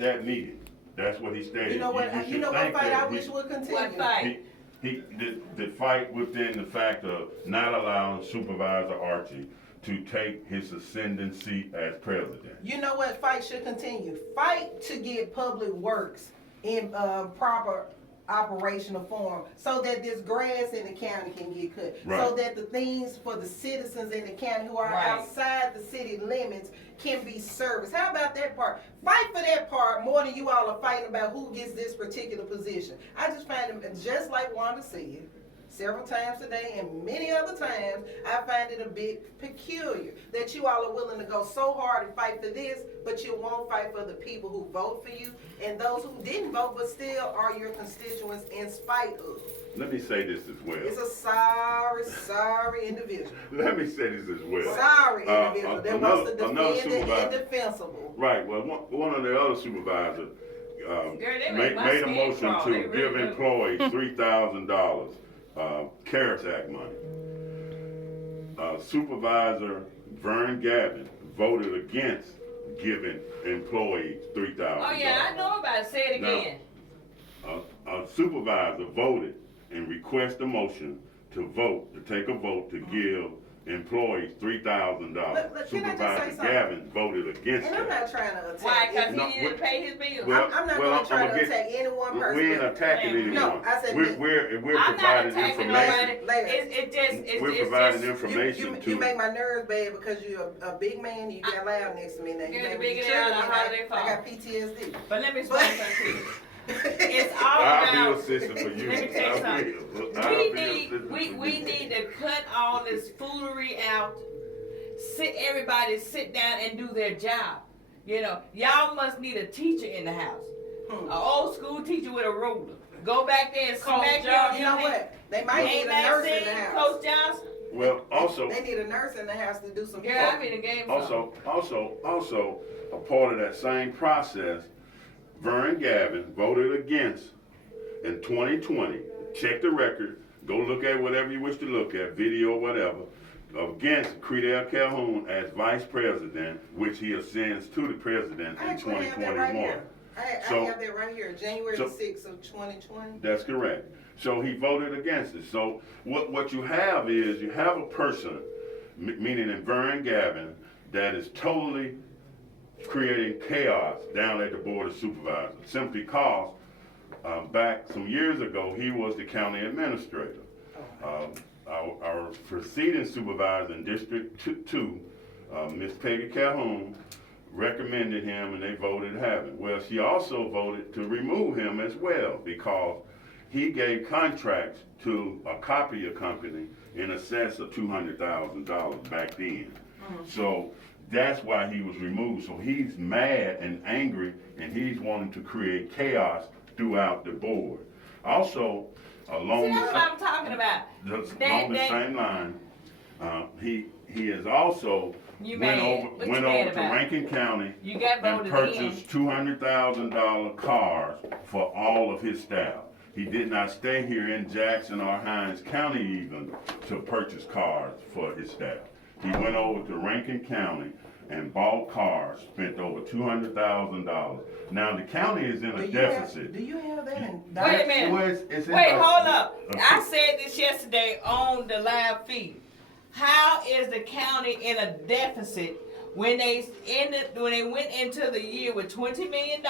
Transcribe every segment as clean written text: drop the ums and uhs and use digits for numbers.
that meeting. That's what he stated. You know what fight I wish would continue? What fight? The fight within the fact of not allowing Supervisor Archie to take his ascendancy as president. You know what fight should continue? Fight to get public works in proper operational form so that this grass in the county can get cut. Right. So that the things for the citizens in the county who are Right. outside the city limits can be serviced. How about that part? Fight for that part more than you all are fighting about who gets this particular position. I just find it, just like Wanda said, several times today and many other times, I find it a bit peculiar that you all are willing to go so hard and fight for this, but you won't fight for the people who vote for you and those who didn't vote but still are your constituents in spite of. Let me say this as well. It's a sorry individual. Let me say this as well. Sorry individual that wants to another defend the supervisor. indefensible. Right. Well, one of the other supervisors they made my a skin motion crawl. to They give really do. employees $3,000 CARES Act money. Supervisor Vern Gavin voted against giving employees $3,000. Oh yeah, I know about it. Say it Now, again. A supervisor voted and requested a motion to take a vote to give employees $3,000. Can I just say Supervisor something? Gavin voted against And I'm that. not trying to attack. Why? Because any- No, he didn't pay his bills. Well, I'm not well, going to try I'm to gonna attack any one person. We ain't attacking anyone. No, I said me. We're I'm not providing attacking information. nobody. It's We're just providing You information to. make my nerves bad because you're a big man. You get loud next to me now. You're You the make me biggest trigger out me. of holiday I got PTSD. But let me explain something to you. It's all I'll be about. assistant for you. Let me tell you I something. will. I'll We be need assistant for we you. need to cut all this foolery out. Everybody sit down and do their job. You know, y'all must need a teacher in the house. An old school teacher with a ruler. Go back there and smack your. You know what? They might need Ain't a nurse in the Maxine, house. Coach Johnson? Well, also, They need a nurse in the house to do some. Yeah, I mean the game. also, a part of that same process, Vern Gavin voted against in 2020. Check the record. Go look at whatever you wish to look at, video or whatever. Against Credell Calhoun as vice president, which he ascends to the president I in actually have that right 2021. here. I So- have that right here, January so- 6th of 2020. That's correct. So he voted against it. So what you have is you have a person, meaning in Vern Gavin, that is totally creating chaos down at the Board of Supervisors, simply because back some years ago he was the county administrator. Our preceding supervisor in District 2, Ms. Peggy Calhoun, recommended him and they voted to have him. Well, she also voted to remove him as well because he gave contracts to a copier company in excess of $200,000 back then. So that's why he was removed. So he's mad and angry and he's wanting to create chaos throughout the board. Also, along See, the that's what I'm talking about. along the same line, he has also You went mad. over What you to mad about? Rankin County You got and voted purchased in. $200,000 cars for all of his staff. He did not stay here in Jackson or Hinds County even to purchase cars for his staff. He went over to Rankin County and bought cars, spent over $200,000. Now the county is in a deficit. Do you have that in? Wait a minute. Well, it's in Wait, a- hold up. a- I said this yesterday on the live feed. How is the county in a deficit when they went into the year with $20 million?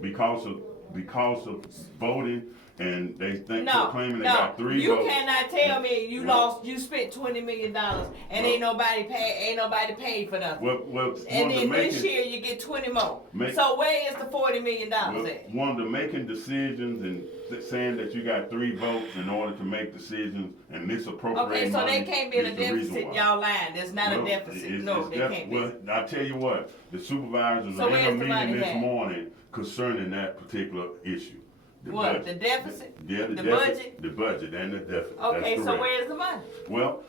because of voting, and they think they're No, claiming they no. got 3 You votes. cannot tell me you spent $20 million and Well- ain't nobody paid for nothing. Well, And one of then the this making, year you get 20 more. Make- So where is the $40 million well, at? one of the making decisions and saying that you got 3 votes in order to make decisions and misappropriate Okay, so money they can't be in a is the reason deficit. why. Y'all lying. There's not Well, a deficit. it's- No, it's they def- can't be. Well, I tell you what, the supervisors So are in where's a the meeting money this at? morning concerning that particular issue. What, the deficit? Yeah, The deficit, budget? the budget and the deficit. Okay, That's so correct. where's the money? Well,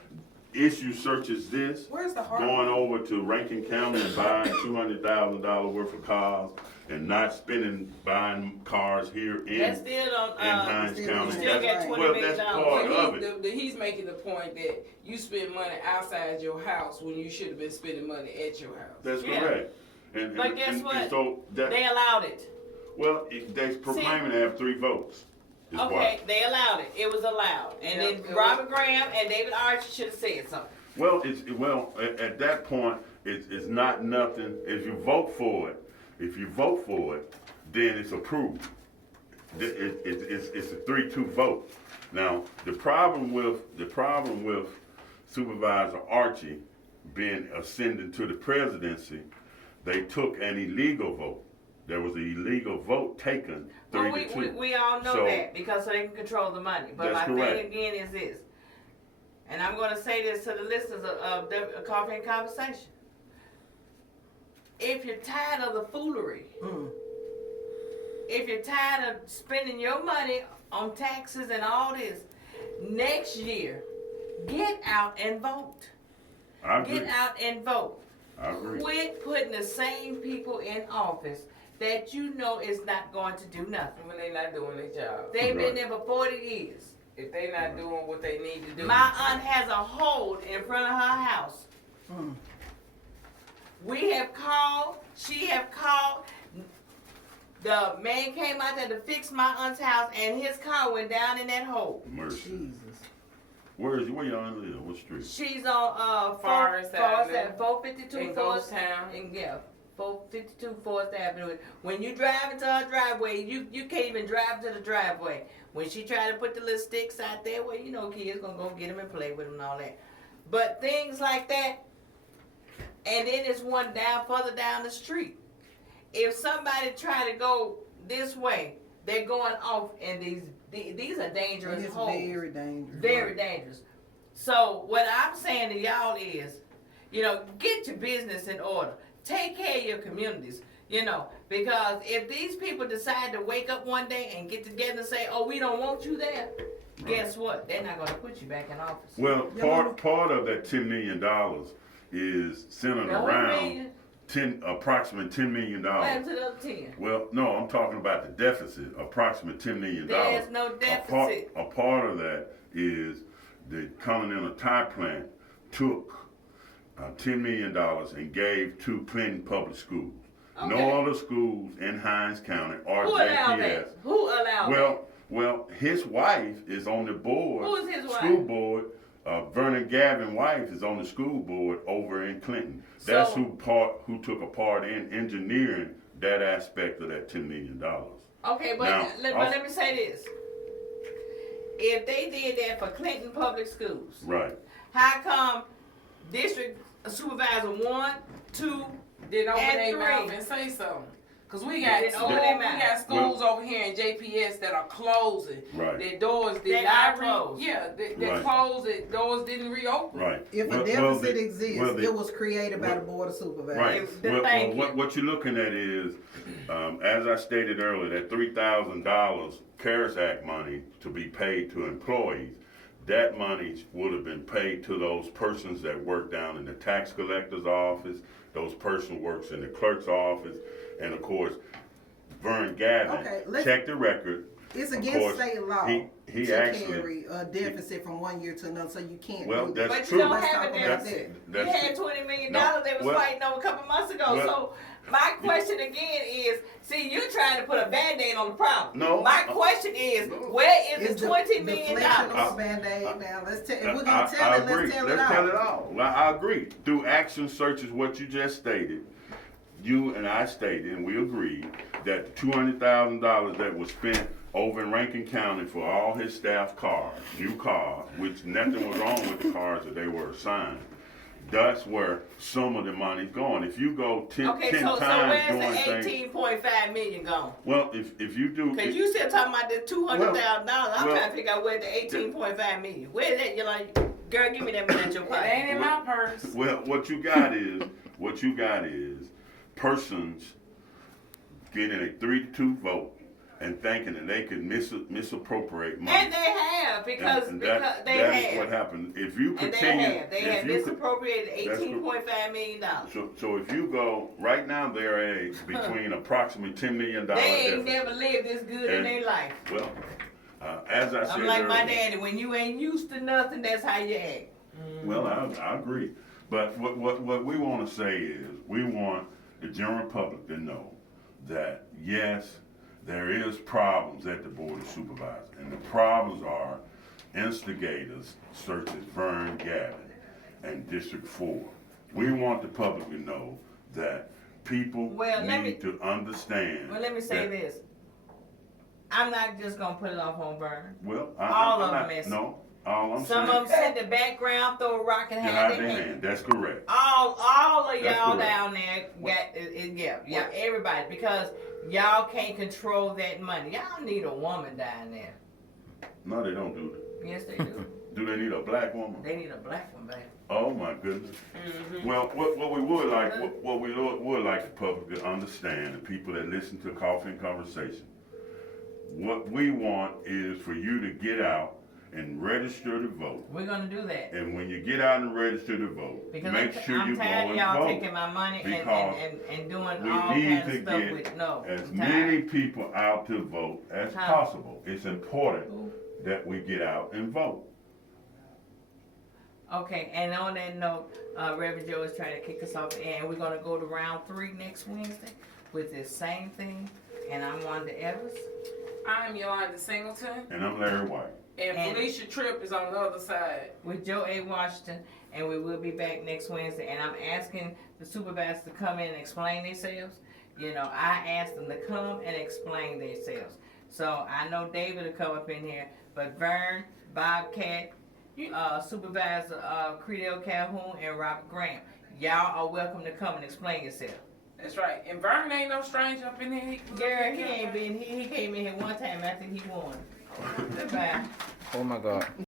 issue such as this, Where's the heart? going over to Rankin County and buying $200,000 worth of cars and not buying cars here in That's still on. Hinds still- County. you still That's- got well, $20 that's million. part of But it. he's making the point that you spend money outside your house when you should have been spending money at your house. That's Yeah. correct. But guess and what? so that, They allowed it. well, they proclaiming to have 3 votes. Is Okay, why. they allowed it. It was allowed. And Yep, then it Robert Graham and David Archie should have said something. Well, at that point, it's not nothing. If you vote for it, then it's approved. It's a 3-2 vote. Now, the problem with Supervisor Archie being ascended to the presidency, they took an illegal vote. There was an illegal vote taken, 3 Well, to 2. we all know So- that because so they can control the money. But That's my correct. thing again is this, and I'm going to say this to the listeners of the Coffee and Conversation. If you're tired of the foolery, if you're tired of spending your money on taxes and all this, next year, get out and vote. I agree. Get out and vote. I agree. Quit putting the same people in office that you know is not going to do nothing. When they not doing their job. They've been Right. there for 40 years. If they not doing what they need to do. My aunt has a hole in front of her house. We have called, she have called. The man came out there to fix my aunt's house and his car went down in that hole. Mercy. Jesus. Where your aunt live? What street? She's on Forest Avenue. 452 In Forest Ghost Town. and yeah, 452 Forest Avenue. When you drive into her driveway, you can't even drive to the driveway. When she tried to put the little sticks out there, well, you know, kids gonna go get them and play with them and all that. But things like that, and then there's one down further down the street. If somebody try to go this way, they're going off, and these are dangerous It's holes. very dangerous. Very dangerous. So what I'm saying to y'all is, get your business in order. Take care of your communities, because if these people decide to wake up one day and get together and say, oh, we don't want you there, guess what? They're not going to put you back in office. Well, Y'all- part of that $10 million is centered No around million. approximate $10 million. What happened to the other 10? Well, no, I'm talking about the deficit, approximate $10 million. There's no deficit. A part of that is the Continental Tire Plant took $10 million and gave to Clinton Public Schools. Okay. No other schools in Hines County or Who allowed JPS. that? Who allowed that? Well, his wife is on the board. Who is his wife? School board. Vernon Gavin's wife is on the school board over in Clinton. That's So- who took a part in engineering that aspect of that $10 million. Okay, but, Now, let me say this. If they did that for Clinton Public Schools, Right. how come District Supervisor 1, 2, Then open And their mouth three. and say something. Cause we got Then open their mouth. schools over here in JPS that are closing. Right. Their doors did They not are closed. they Right. closed. The doors didn't reopen. Right. If Well- a well, deficit the- exists, well, the- it was created by well- the Board of Supervisors. Right. Thank you. What you're looking at is, as I stated earlier, that $3,000 CARES Act money to be paid to employees, that money would have been paid to those persons that work down in the tax collector's office, those person works in the clerk's office, and of course, Vern Gavin, Okay, let's- check the record. It's Of against course, state law he to actually- carry a deficit from one year to another, so you can't Well, do that. that's but true. you don't Let's have talk a about deficit. That's You had true. $20 million No, they was well- fighting over a couple months ago. well- So my question again is, see, you're trying to put a Band-Aid on the problem. No. My question is, No. where is It's the $20 million? deflation of Band-Aid now. If we're I gonna tell it, agree. let's tell it Let's out. tell it all. I agree. Through action searches, what you just stated, you and I stated, and we agreed, that $200,000 that was spent over in Rankin County for all his staff cars, new cars, which nothing was wrong with the cars that they were assigned. That's where some of the money's going. If you go 10 Okay, so times where's doing the things, 18.5 million gone? well, if you do, Cause you still talking about the $200,000. I'm well, trying to figure out where the 18.5 million. Where is that? You're like, girl, give me that money in your It pocket. ain't in my purse. well, what you got is persons getting a 3-2 vote and thinking that they could misappropriate money. And they have because And they that is what have. happened. If you And continue, they have misappropriated That's $18.5 million. so if you go right now, they're between approximately $10 million. They ain't deficit. never lived this good in And- their life. Well, as I said I'm like my earlier, daddy. When you ain't used to nothing, that's how you act. well, I agree. But what we want to say is we want the general public to know that, yes, there is problems at the Board of Supervisors, and the problems are instigators such as Vern Gavin and District 4. We want the public to know that people Well, let need to understand. Well, let me say that- this. I'm not just gonna put it off on Vern. Well, All I'm of not, them is- no, all I'm Some saying. of them sit in the background, throw a rock and Get have out their their hand. hand, that's correct. All of That's y'all correct. down there yeah, everybody, because y'all can't control that money. Y'all need a woman down there. No, they don't do Yes, they do. that. Do they need a black woman? They need a black one, baby. Oh, my goodness. Mm-hmm. Well, what we would like, what we would like the public to understand, the people that listen to Coffee and Conversation, what we want is for you to get out and register to vote. We're gonna do that. And when you get out and register to vote, Because make sure I'm you go tired of and y'all vote. taking my money Because and doing we all need kinds to of stuff get with, no. as I'm many tired. people out to vote as Huh. possible. It's important that we get out and vote. Okay, and on that note, Reverend Joe is trying to kick us off, and we're gonna go to round 3 next Wednesday with this same thing. And I'm Wanda Evers. I'm Yolanda Singleton, And I'm Larry White. and And- Felicia Tripp is on the other side. With Joe A. Washington, and we will be back next Wednesday. And I'm asking the supervisors to come in and explain themselves. You know, I asked them to come and explain themselves. So I know David will come up in here, but Vern, Bobcat, Supervisor Credell Calhoun, and Robert Graham, y'all are welcome to come and explain yourself. That's right. And Vernon ain't no stranger up in here. He was up Girl, in he here. ain't been. He came in here one time after he won. Goodbye. Oh my God.